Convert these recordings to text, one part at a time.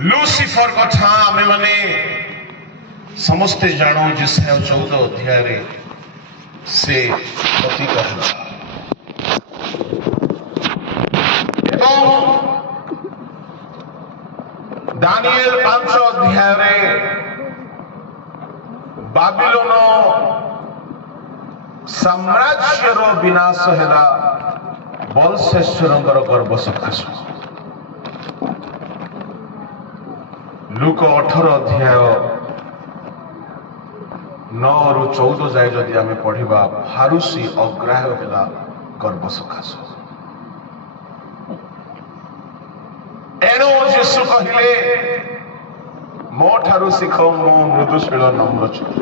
Lucifer कथा आमे माने समस्ते जानो जिसे 14 अध्याय से पतित होला दानिएल 5 अध्याय बाबिलोन साम्राज्यर विनाश है बलशेश्वर गर्भ सकाश लूक 18 अध्याय 9 रु 14 जाए जदि आमे पढ़िबा फारूसी अग्राह्य है गर्भ सकाश एणु यीशु कहले मो ठारू शिख मो मृदुशील नम्र चित्त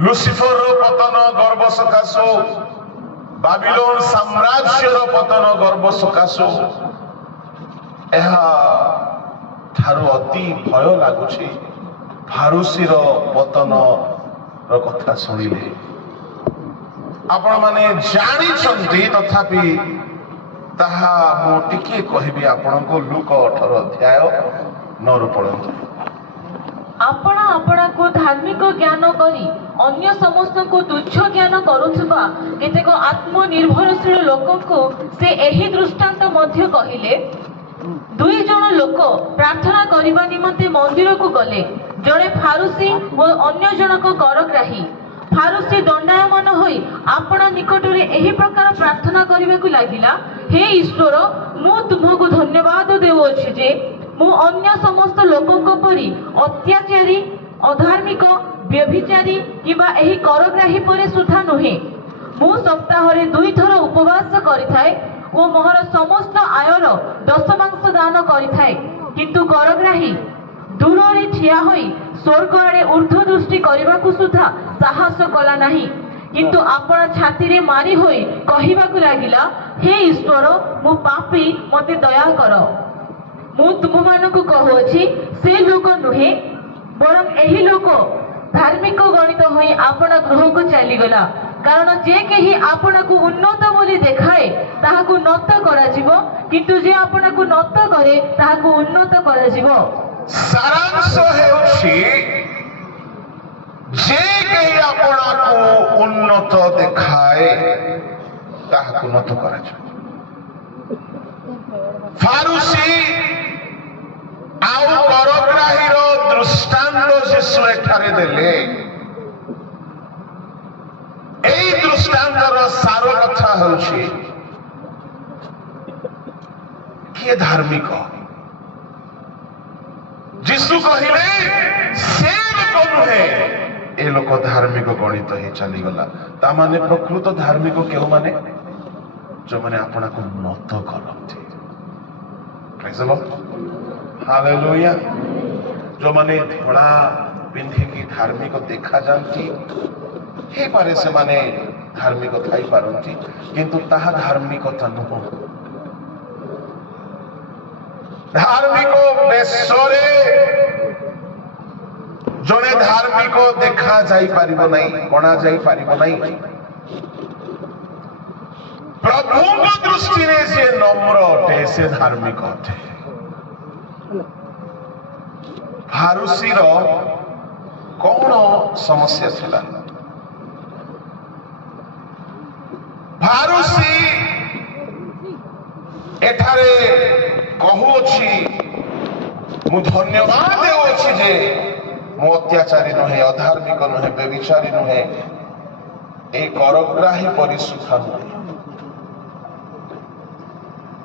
लूसीफर पतन गर्भ सकाशो बाबिलोन साम्राज्यर पतन गर्भ सकाशो ठारू अति भय लगुच फारूसीर पतन कथा शुणिले आपण माने जानी तथापि ताहा मु टिके कहबी आपण को लूक 18 अध्याय 9 रु पढ़ंतु आपण आपण को धार्मिक ज्ञान करी अन्य समस्त को तुच्छ ज्ञान करुथबा केतेक आत्मनिर्भरशील लोक को से एही दृष्टांत मध्य कहिले दुई जन लोक प्रार्थना करिबा निमंते मंदिर को गले जड़े फारूसी और अन्य जनक करग्राही फारूसी दंडायमान होई आपण निकटरे एही प्रकार प्रार्थना करिबाकु लागिला हे ईश्वर मु तुमको धन्यवाद देउछि जे मु अन्य समस्त लोकक परि अत्याचारी अधार्मिक व्यभिचारी किबा एही करग्राही परे सुधा नुहे मु सप्ताह रे 2 थर उपवास करिथाय ओ मोहर समस्त आयर दशमांश दान करिथाय किंतु करग्राही दूर रे ठिया होई स्वर्ग आड़े ऊर्ध्व दृष्टि करबाकु सुधा साहस कला नाही किंतु आपण छाती रे मारी होई कहिबाकु लागिला हे ईश्वर मु पापी मते दया कर मु तुम मानकु कहूछि से लोक नुहे बरं एही लोक धार्मिक गणित होई आपण गृह को चली गला कारण जे केही आपण को उन्नत बोली देखाए ताहाकु नत करा जिवो किंतु जे आपण को नत करे ताहाकु उन्नत करा जिवो सारांश हेउछि जे केही आपण को उन्नत देखाए ताहाकु नत करा जिवो फारूसी आउ करग्राहीर दृष्टांत यीशु एठारे देले एई दृष्टांतर सार कथा होछि किए धार्मिक यीशु कहिले से लोक नुहे ए लोक धार्मिक गणित ही चली गला ता माने प्रकृत धार्मिक केउ माने जो माने आपना को नत करथि प्रेज द लॉर्ड हालेलुया जो माने धोला पिंधे की धार्मिक देखा जानती हे पारे से माने धार्मिक थाई पारंती किंतु ताहा धार्मिकता नुह धार्मिक बेसरे जने धार्मिक देखा जाई पारिबो नहीं गणा जाई पारिबो नहीं प्रभु को दृष्टि रे से नम्र अटे से धार्मिक अटे फारूसी रो कौन समस्या थिला फारूसी एठारे कहूछि मु धन्यवाद देउछि जे मु अत्याचारी नहे अधार्मिक नहे व्यभिचारी नहे ए करग्राही परिसुथा नहे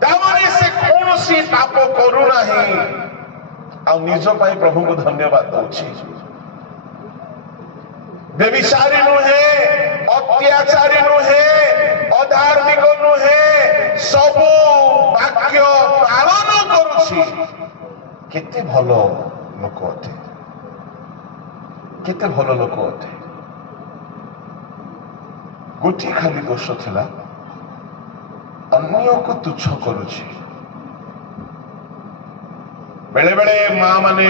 तामाने से कौनसी पाप करू नाही आ निज पाई प्रभु को धन्यवाद दउछि व्यभिचारी नुहे अत्याचारी नुहे अधार्मिक नुहे सबु वाक्य पालन करुछि केते भलो लोक अटे केते भलो लोक अटे गोटी खाली दोष थिला अन्य को तुच्छ करुछि बेले बेले माँ माने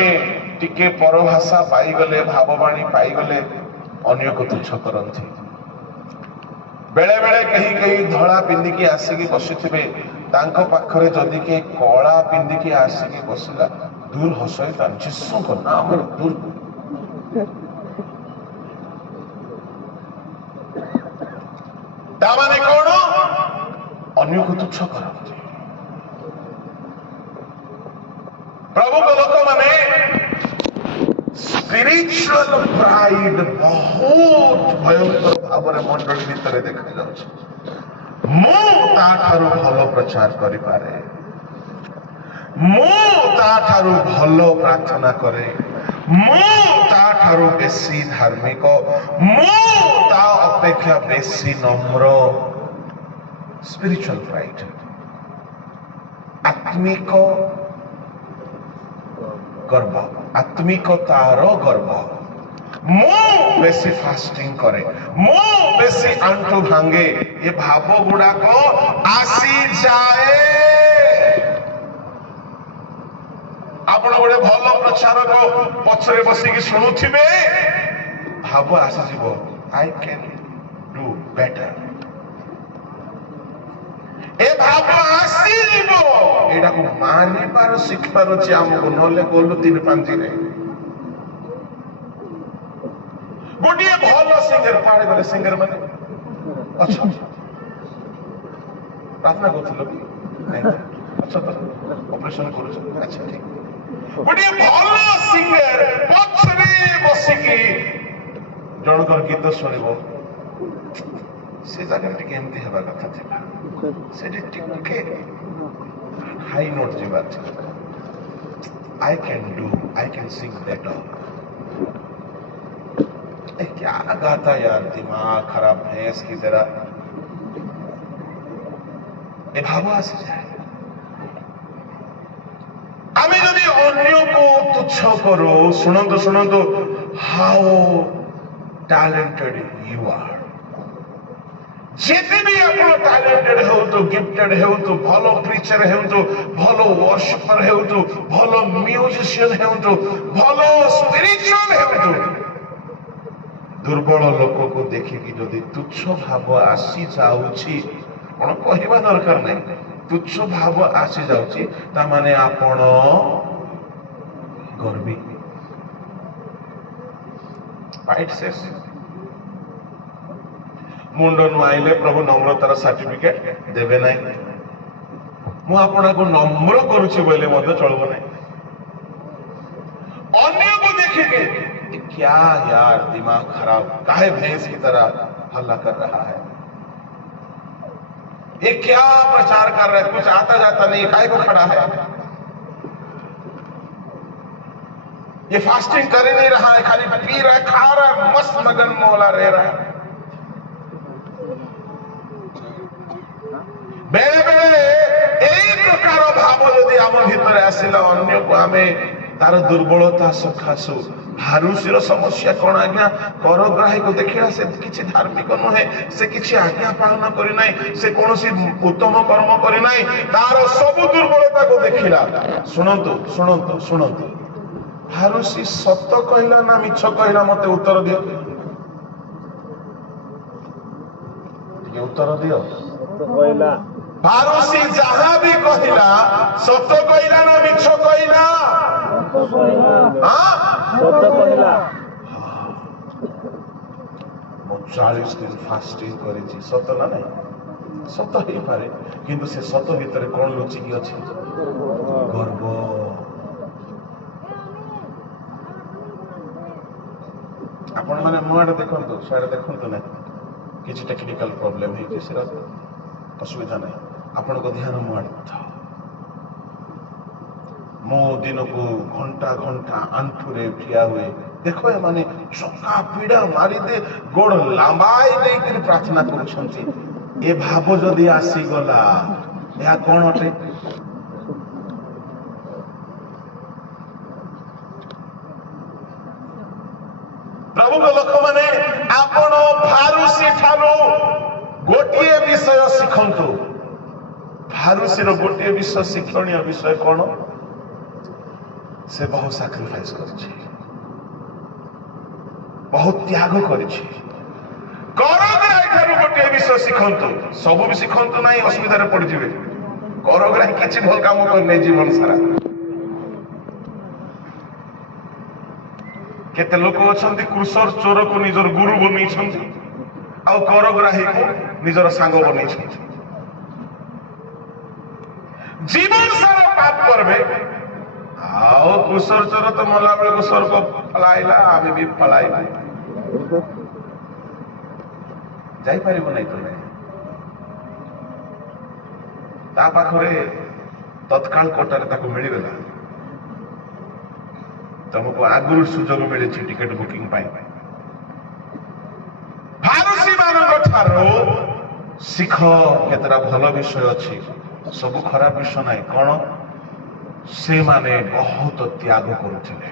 टिके परभाषा पाई गले भाववाणी पाई गले अन्य को तुच्छ करंथि बेले बेले कहीं कहीं धड़ा पिंधिकी आसिकी बसिथिबे तांको पाखरे जदि के कला पिंधिकी आसिकी बसिला दूर हो शैतान जिसु को नाम दूर तामाने कौन अन्य को तुच्छ करते प्रभु को लोक माने स्पिरिचुअल प्राइड बहुत भयंकर भाव में मंडली भितर देखा जाउछि मु ताठारु भलो प्रचार करि पारे मु ताठारु भलो प्रार्थना करे मु ताठारु बेसी धार्मिक मु ता अपेक्षा बेसी नम्र स्पिरिचुअल प्राइड आत्मिक गर्व आत्मिकतार गर्व मु बेसी फास्टिंग करे मु बेसी आंटू भांगे ये भाव गुड़ाक आसी जाए आपण गोटे भल प्रचारक पछरे बसिकी शुणुथिबे भाव आसीजिव आई कैन डू बेटर ए भाव आसीजिव एटा को मानि पार शिखर अछि हमको नले गोलु 3-5 रे गोटे भल सिंगर पाड़े गले सिंगर माने अच्छा प्रार्थना करथलो कि अच्छा तो ऑपरेशन करू अच्छा ठीक गोटे भल सिंगर पछरे बसिकी जनकर गीत सुनिबो से जगह टिके एमती हेबा कथा थिला से टिके हाई नोट जीवा आई कैन सिंग बेटर क्या गाता यार दिमाग खराब भैंस की तरह ए भाव आसी जाए आमे जदि अन्य को तुच्छ करो सुनंतु सुनंतु हाउ टैलेंटेड यू आर जेते भी आपण टैलेंटेड हो तो गिफ्टेड हो तो भलो प्रीचर हो तो भलो वर्शिपर हो तो भलो म्यूजिशियन हो तो भलो स्पिरिचुअल हो तो दुर्बल लोक को देखिकी जदि तुच्छ भाव आसी जाउछि कोन कहबा दरकार नै तुच्छ भाव आसी जाउछि ता माने आपण गर्वी राइट सेस मुंडन आइले प्रभु नम्रतार सर्टिफिकेट देबे नै मु आपना को नम्र करूछि बोले मते चलबो नै अन्य को देखिके क्या यार दिमाग खराब काहे भैंस की तरह हल्ला कर रहा है ये क्या प्रचार कर रहा है कुछ आता जाता नहीं काहे को खड़ा है ये फास्टिंग कर ही नहीं रहा है खाली पी रहा है खा रहा है मस्त मगन मौला रह रहा है बेले बेले यही प्रकार भाव यदि आम भीतर आसिला अन्य को आमे तार दुर्बलता सखासु भारुषीर समस्या कौन आज्ञा करग्राही को देखिला से किछि धार्मिक नुहे से किछि आज्ञा पालन करि नाही से कोनोसी उत्तम कर्म करि नाही तार सब दुर्बलता को देखिला सुनंतु सुनंतु सुनंतु भारुषी सत्य कहला ना मिछ कहला मते उत्तर दियो ये उत्तर दियो कहला भारुषी जहां भी कहला सत्य कहला ना मिछ कहला हां सत्य कहला 40 दिन फास्टिंग करेछि सत्य ना नहीं सत्य ही पारे किंतु से सत्य भीतर कोन लुचि की अछि गर्व आपण माने मोआडे देखंतु साडे देखंतु ना किछि टेक्निकल प्रॉब्लम हे जे सिरा असुविधा नहीं आपण को ध्यान मोआडे मो दिन को घंटा घंटा आंठुरे ठिया हुए देखो ये माने चका पीड़ा मारी दे गोड़ लांबाई दे कि प्रार्थना करूछंती ए भाव जदि आसी गला या कोन अटे प्रभु को लोक माने आपण फारुसी ठारो गोटिए विषय शिखंतु फारुसी रो गोटिए विषय शिक्षणीय विषय कोन से बहुत सैक्रिफाइस करिछि बहुत त्याग करिछि करग्राही ठारू गोटे ଜିନିଷ ଶିଖନ୍ତୁ, ସବୁ ବି ଶିଖନ୍ତୁ ନାହିଁ, ଅସୁବିଧାରେ ପଡିଯିବେ। କରଗ୍ରାହୀ କିଛି ଭଲ କାମ କରିନି ଜୀବନ ସାରା। କେତେ ଲୋକ ଅଛନ୍ତି କୃଷର ଚୋରକୁ ନିଜର ଗୁରୁ ବନେଇଛନ୍ତି ଆଉ କରଗ୍ରାହୀକୁ ନିଜର ସାଙ୍ଗ ବନେଇଛନ୍ତି। ଜୀବନ ସାରା ପାପ କରିବେ ଆଉ କୃଷର ଚୋର ତ ମଲା ବେଳକୁ ସ୍ୱର୍ଗ ପଳାଇଲା, ଆମେ ବି ପଳାଇବୁ, ଯାଇପାରିବ ନାହିଁ ତୁମେ। ତା ପାଖରେ ତତ୍କାଳ କୋଟାରେ ତାକୁ ମିଳିଗଲା, ତମକୁ ଆଗରୁ ସୁଯୋଗ ମିଳିଛି ଟିକେଟ ବୁକିଂ ପାଇଁ। ଫାରୁସୀ ମାନଙ୍କ ଠାରୁ ଶିଖ କେତେଟା ଭଲ ବିଷୟ ଅଛି, ସବୁ ଖରାପ ବିଷୟ ନାହିଁ। କଣ? ସେମାନେ ବହୁତ ତ୍ୟାଗ କରୁଥିଲେ।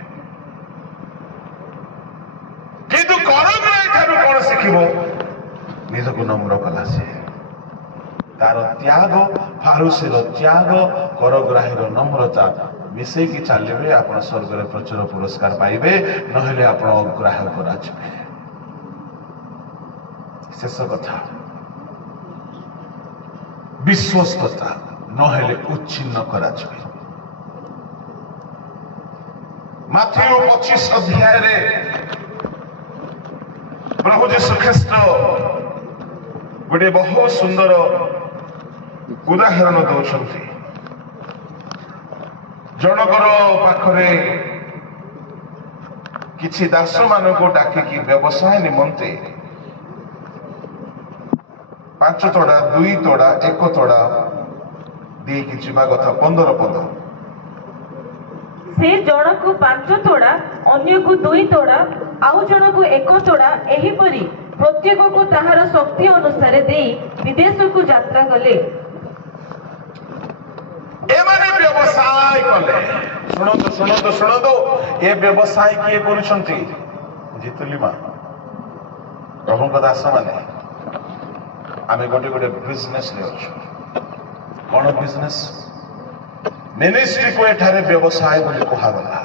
କିନ୍ତୁ କରଗ୍ରାହୀ ଠାରୁ କଣ ଶିଖିବ? ନିଜକୁ ନମ୍ର କଲା ସେ। ତାର ତ୍ୟାଗ, ଫାରୁସୀର ତ୍ୟାଗ, କରଗ୍ରାହୀର ନମ୍ରତା ମିଶେଇକି ଚାଲିବେ, ଆପଣ ସ୍ୱର୍ଗରେ ପ୍ରଚୁର ପୁରସ୍କାର ପାଇବେ, ନହେଲେ ଆପଣ ଅଗ୍ରାହ୍ୟ କରାଯିବେ। ଶେଷ କଥା, ବିଶ୍ୱସ୍ତତା ନହେଲେ ଉଚ୍ଛିନ୍ନ କରାଯିବେ। ମାଥିଉ 25 ଅଧ୍ୟାୟରେ ପ୍ରଭୁ ଯୀଶୁ ଖ୍ରୀଷ୍ଟ ଗୋଟିଏ ବହୁତ ସୁନ୍ଦର ଉଦାହରଣ ଦଉଛନ୍ତି। ଜଣକର ପାଖରେ କିଛି ଦାସ ମାନଙ୍କୁ ଡାକିକି ବ୍ୟବସାୟ ନିମନ୍ତେ 5 ତୋଡ଼ା, 2 ତୋଡ଼ା, 1 ତୋଡ଼ା ଦେଇକି ଯିବା କଥା। 15 ପଦ। ସେ ଜଣକୁ 5 ତୋଡ଼ା, ଅନ୍ୟକୁ 2 ତୋଡ଼ା, ଆଉ ଜଣକୁ 1 ତୋଡ଼ା, ଏହିପରି ପ୍ରତ୍ୟେକକୁ ତାହାର ଶକ୍ତି ଅନୁସାରେ ଦେଇ ବିଦେଶକୁ ଯାତ୍ରା କଲେ। ଏମାନେ ବ୍ୟବସାୟ କଲେ। ଶୁଣନ୍ତୁ ଶୁଣନ୍ତୁ ଶୁଣନ୍ତୁ, ଏ ବ୍ୟବସାୟ କିଏ କରୁଛନ୍ତି? ଜିତୁ ଲିମା, ପ୍ରଭୁଙ୍କ ଦାସ ମାନେ। ଆମେ ଗୋଟେ ଗୋଟେ ବିଜନେସ ରେ ଅଛୁ। କଣ ବିଜନେସ? ମିନିଷ୍ଟ୍ରିକୁ ଏଠାରେ ବ୍ୟବସାୟ ବୋଲି କୁହାଗଲା।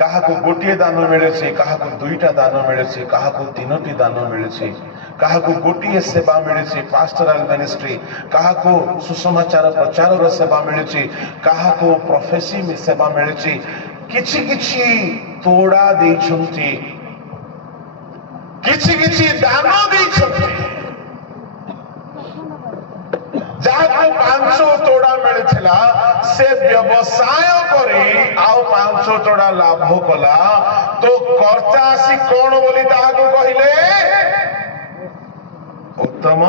କାହାକୁ ଗୋଟିଏ ଦାନ ମିଳିଛି, କାହାକୁ 2ଟା ଦାନ ମିଳିଛି, କାହାକୁ 3ଟି ଦାନ ମିଳିଛି, କାହାକୁ ଗୋଟିଏ ସେବା ମିଳିଛି ପାଷ୍ଟୋରାଲ ମିନିଷ୍ଟ୍ରି, କାହାକୁ ସୁସମାଚାର ପ୍ରଚାରର ସେବା ମିଳିଛି, କାହାକୁ ପ୍ରଫେସି ସେବା ମିଳିଛି। କିଛି କିଛି ତୋଡ଼ା ଦେଇଛନ୍ତି, କିଛି କିଛି ଦାନ ଦେଇଛନ୍ତି। ଯାହାକୁ 5 ତୋଡ଼ା ମିଳିଥିଲା ସେ ବ୍ୟବସାୟ କରି ଆଉ 5 ତୋଡ଼ା ଲାଭ କଲା। ତ କର୍ତ୍ତା ଆସି କଣ ବୋଲି ତାହାକୁ କହିଲେ? ଉତ୍ତମ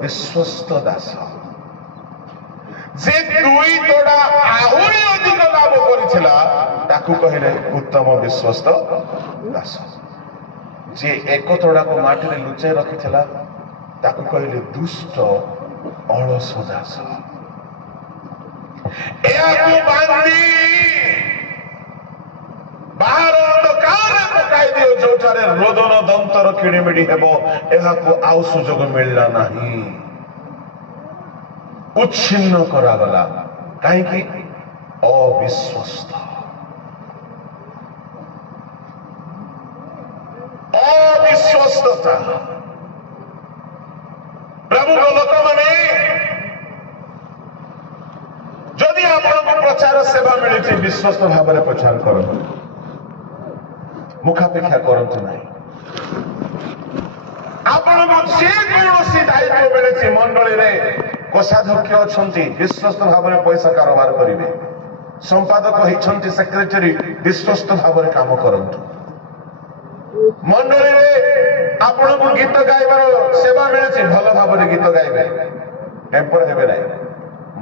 ବିଶ୍ୱସ୍ତ ଦାସ। ଯେ 2 ତୋଡ଼ା ଆହୁରି ଅଧିକ ଲାଭ କରିଥିଲା ତାକୁ କହିଲେ ଉତ୍ତମ ବିଶ୍ୱସ୍ତ ଦାସ। ଯେ 1 ତୋଡ଼ାକୁ ମାଟିରେ ଲୁଚାଇ ରଖିଥିଲା ତାକୁ କହିଲେ ଦୁଷ୍ଟ ଅଳସ ଦାସ। ଏହାକୁ ବାନ୍ଧି ବାହାର ଅନ୍ଧକାରରେ ପକାଇ ଦିଅ, ଯୋଉଠାରେ ରୋଦନ ଦନ୍ତର କିଣିମିଡ଼ି ହେବ। ଏହାକୁ ଆଉ ସୁଯୋଗ ମିଳିଲା ନାହିଁ, ଉଚ୍ଛିନ୍ନ କରାଗଲା। କାହିଁକି? ଅବିଶ୍ୱସ୍ତ, ଅବିଶ୍ୱସ୍ତତା। ପ୍ରଭୁଙ୍କ ଲୋକମାନେ, ଯଦି ଆପଣଙ୍କୁ ପ୍ରଚାର ସେବା ମିଳିଛି ବିଶ୍ୱସ୍ତ ଭାବରେ ପ୍ରଚାର କରନ୍ତୁ, ମୁଖାପେକ୍ଷା କରନ୍ତୁ ନାହିଁ। ଆପଣଙ୍କୁ ଯେକୌଣସି ଦାୟିତ୍ୱ ମିଳିଛି, ମଣ୍ଡଳୀରେ କୋଷାଧ୍ୟକ୍ଷ ଅଛନ୍ତି, ବିଶ୍ୱସ୍ତ ଭାବରେ ପଇସା କାରବାର କରିବେ। ସମ୍ପାଦକ ହେଇଛନ୍ତି, ସେକ୍ରେଟାରୀ, ବିଶ୍ୱସ୍ତ ଭାବରେ କାମ କରନ୍ତୁ। ମଣ୍ଡଳୀରେ ଆପଣଙ୍କୁ ଗୀତ ଗାଇବାର ସେବା ମିଳିଛି, ଭଲ ଭାବରେ ଗୀତ ଗାଇବେ, ଟେମ୍ପର ହେବେ ନାହିଁ।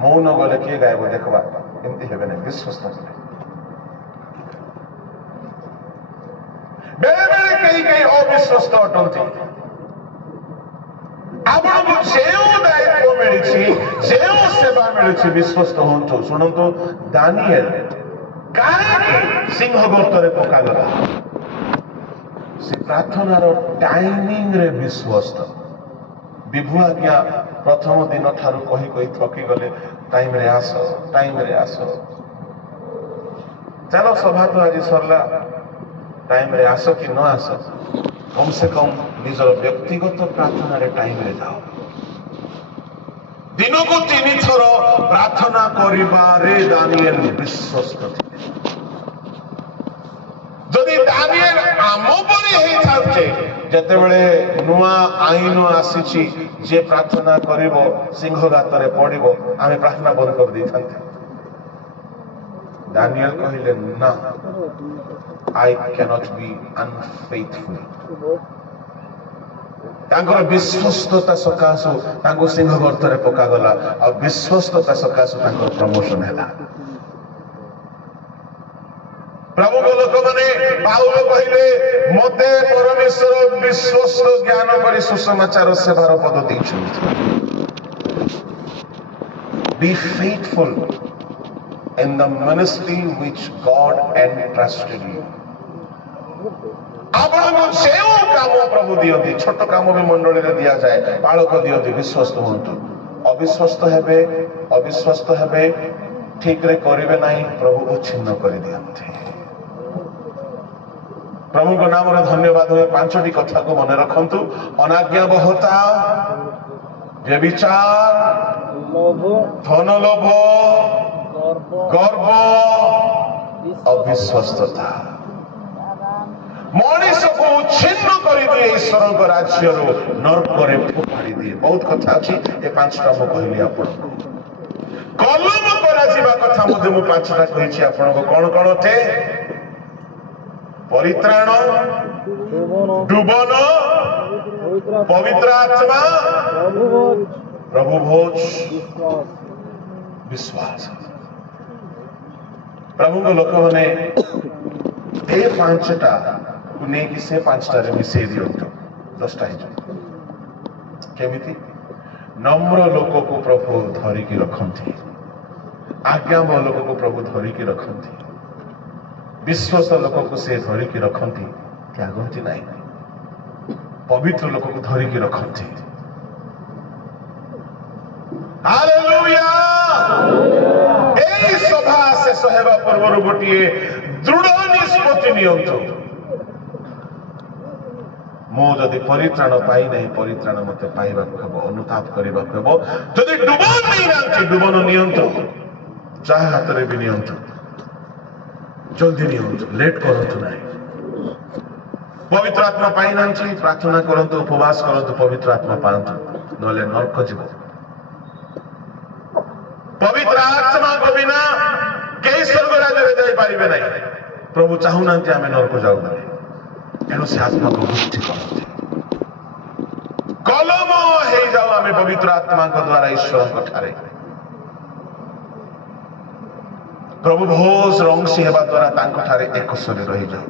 ମୌନ ଗଲେ କିଏ ଗାଇବ ଦେଖିବା, ଏମିତି ହେବେ ନାହିଁ, ବିଶ୍ୱସ୍ତ ହେବେ। ବେଳେ ବେଳେ କେହି ଅବିଶ୍ୱସ୍ତ ଅଟନ୍ତି। ଆପଣଙ୍କୁ ଯେଉଁ ଦାୟିତ୍ୱ ମିଳିଛି, ଯେଉଁ ସେବା ମିଳିଛି, ବିଶ୍ୱସ୍ତ ହୁଅନ୍ତୁ। ଶୁଣନ୍ତୁ, ଦାନିଏଲ କାହିଁକି ସିଂହ ଗର୍ତ୍ତରେ ପକାଗଲା? ସେ ପ୍ରାର୍ଥନାର ଟାଇମିଂରେ ବିଶ୍ୱସ୍ତ। ବିଭୁ ଆଜ୍ଞା ପ୍ରଥମ ଦିନ ଠାରୁ କହି କହି ଥକିଗଲେ, ଟାଇମରେ ଆସ, ଟାଇମରେ ଆସ। ଚାଲ ସଭା ତ ଆଜି ସରିଲା, ଟାଇମରେ ଆସ କି ନ ଆସ कम से कम निजर व्यक्तिगत प्रार्थना टाइम रे जाओ दिन को 3 थर प्रार्थना करिबारे दानिएल विश्वस्त थे जदि दानिएल आम परी हेई थाते जते बेले नुआ आईन आसीची जे प्रार्थना करिवो सिंह गातरे पड़िवो आमे प्रार्थना बंद कर दै थांते दानिएल कहिले ना आई कैनॉट बी अनफेथफुल तांकर विश्वस्तता सकाशु तांको सिंह गर्तरे पका गला आ विश्वस्तता सकाशु तांकर प्रमोशन हैला प्रभु को लोक माने पाउल कहिले मते परमेश्वर विश्वस्त ज्ञान करी सुसमाचार सेवार पद दैछन्ति be faithful in the ministry which God entrusted you. आपको सेव काम प्रभु दियंती छोट काम भी मंडली रे दिया जाए बालक दियंती विश्वस्त होंतु अविश्वस्त हेबे ठीक रे करिवे नहीं प्रभु को छिन्न कर दियंती प्रभु को नाम रे धन्यवाद हो 5टी कथा को मन रखंतु अनाज्ञा बहुता व्यभिचार धन लोभ गर्व अविश्वस्तता मनीष को छिन्न कर दिए ईश्वर को राज्य नर्क रे फोपाड़ी दिए बहुत कथा अच्छी ये 5टा मु कहली आपन कलम करा जीवा कथा मध्ये मु 5टा कहिछि आपन को कोन थे परित्राण डुबन पवित्र आत्मा प्रभु भोज विश्वास प्रभु को लोक मैंने ए 5टा को नहीं से 5टा रे मिसे दियंतु 10टा ही केमिति नम्र लोक को प्रभु धरिकी रखंती आज्ञाबह लोक को प्रभु धरिकी रखंती विश्वास लोक को से धरिकी रखंती त्यागंती नहीं पवित्र लोक को धरिकी रखंती हालेलुया ए सभा शेष हेबा पूर्व गोटे दृढ़ निष्पत्ति नियंतु मो जदि परित्राण पाई नहीं परित्राण मते पाइबा हेबो अनुताप करिबा हेबो जदि डुबन नहीं नांती डुबन नियंतु चाहे हाथ रे भी नियंतु जल्दी नियंतु लेट करंतु नहीं पवित्र आत्मा पाई नांती प्रार्थना करंतु उपवास करंतु पवित्र आत्मा पांतु नले नरक जीव पवित्र आत्मा को बिना कई स्वर्ग राज्य में जाई पारिबे नहीं प्रभु चाहू नांती आमे नरक जाऊ नहीं एनो से आत्मा को मुक्ति करते कलम हे जाऊ आमे पवित्र आत्मा को द्वारा ईश्वर को ठारे प्रभु भोज रंगसी हेबा द्वारा तांको ठारे एक स्वर रही जाऊ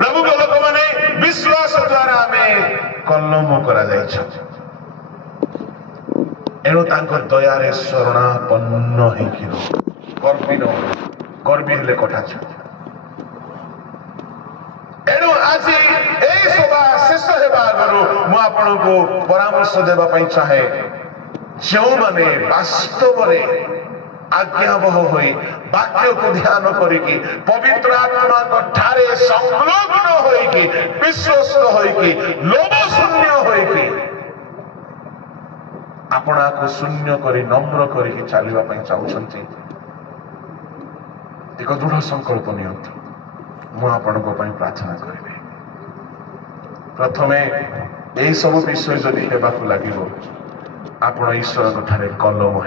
प्रभु को लोक माने विश्वास द्वारा आमे कलम करा जाई छ एणु तांकर दयारे शरणापन्न हेकिरो कर्मी हेले कथा छ एणु आज एई सभा शेष हेबा आगरु मु आपन को परामर्श देबा पई चाहे जो माने वास्तव रे आज्ञाबह होई वाक्य को ध्यान करिकी पवित्र आत्मा को ठारे संलग्न होइकी विश्वस्त होइकी लोभ शून्य होइकी आपना को शून्य करी नम्र करी चलवा चाहते एक दृढ़ संकल्प नियंतु मु आपण प्रार्थना करी प्रथमे यही सब विषय जदि हेबाकु लागिबो आपण ईश्वर ठारे कलम हो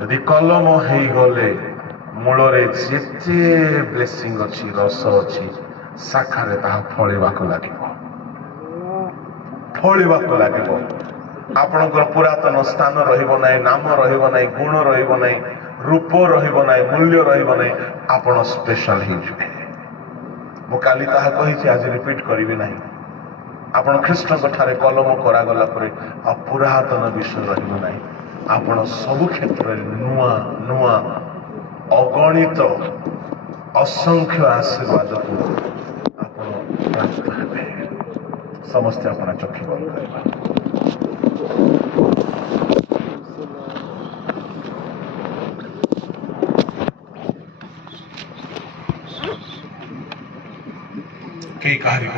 जदि कलम हो गले मूल जेते ब्लेसिंग अच्छी रस अच्छी शाखारे ताहा फळिबाकु लागिबो आपणकर पुरातन स्थान रहिबो नाही नाम रहिबो नाही गुण रहिबो नाही रूप रहिबो नाही मूल्य रहिबो नाही आपण स्पेशल ही जुबे मु काली ताहा कहिछि आज रिपीट करिबि नाही आपण ख्रीष्टଙ୍କ ठारे कलम करा गला परे आ पुरातन विषय रहिबो नाही आपण सब क्षेत्र रे नुआ नुआ अगणित असंख्य आशीर्वाद को आपण प्राप्त हेबे समस्त आपण चक्षु बंद करबा କେହି କାହାରି